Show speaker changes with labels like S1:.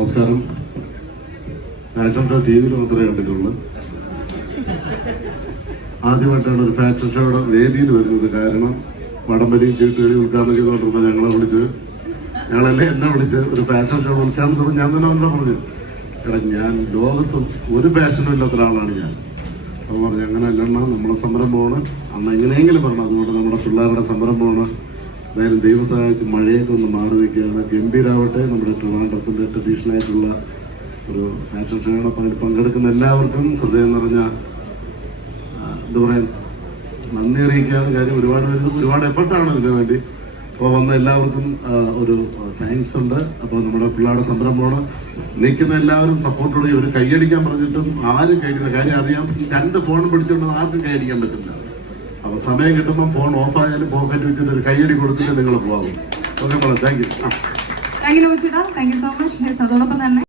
S1: നമസ്കാരം. Fashion show T വിയിൽ മാത്രമേ കണ്ടിട്ടുള്ളൂ. ആദ്യമായിട്ടാണ് ഒരു ഫാഷൻ ഷോയുടെ വേദിയിൽ വരുന്നത്. കാരണം വടംവലിയും ചീട്ടുകളി ഉദ്ഘാടനം ചെയ്തുകൊണ്ടിരുന്ന ഞങ്ങളെ വിളിച്ച് ഞങ്ങളെല്ലാം എന്നെ വിളിച്ച് ഒരു ഫാഷൻ ഷോ ഉദ്ഘാടനം ഞാൻ തന്നെ അവനോട് പറഞ്ഞു എടാ ഞാൻ ലോകത്തും ഒരു ഫാഷനും ഇല്ലാത്ത ഒരാളാണ് ഞാൻ. അപ്പോൾ പറഞ്ഞു അങ്ങനെ അല്ലെണ്ണ നമ്മുടെ സംരംഭമാണ്. അന്ന് എങ്ങനെയെങ്കിലും പറഞ്ഞു അതുകൊണ്ട് നമ്മുടെ പിള്ളേരുടെ സംരംഭമാണ്. എന്തായാലും ദൈവം സഹായിച്ച് മഴയൊക്കെ ഒന്ന് മാറി നിൽക്കുകയാണ്. ഗംഭീരാവട്ടെ. നമ്മുടെ ട്രിവാൻഡ്രത്തിന്റെ ട്രഡീഷണൽ ആയിട്ടുള്ള ഒരു ഫാഷൻ ഷോയുടെ അതിൽ പങ്കെടുക്കുന്ന എല്ലാവർക്കും ഹൃദയം നിറഞ്ഞ എന്താ പറയാ നന്ദി അറിയിക്കുകയാണ്. കാര്യം ഒരുപാട് ഒരുപാട് എഫർട്ടാണ് ഇതിനു വേണ്ടി. അപ്പോൾ വന്ന എല്ലാവർക്കും ഒരു താങ്ക്സ് ഉണ്ട്. അപ്പോൾ നമ്മുടെ പിള്ളേരുടെ സംരംഭമാണ്. നിൽക്കുന്ന എല്ലാവരും സപ്പോർട്ടോടെ ഒരു കൈയടിക്കാൻ പറഞ്ഞിട്ടും ആരും കൈയടിക്കുന്ന കാര്യം അറിയാം. രണ്ട് ഫോണും പിടിച്ചുകൊണ്ട് ആർക്കും കൈയടിക്കാൻ പറ്റില്ല. അപ്പൊ സമയം കിട്ടുമ്പോൾ ഫോൺ ഓഫ് ആയാലും പോക്കറ്റ് വെച്ചിട്ട് ഒരു കൈയടി കൊടുത്തിട്ട് നിങ്ങൾ പോകാവും. ഓക്കെ മോളെ thank you
S2: thank you thank you so much അതോടൊപ്പം തന്നെ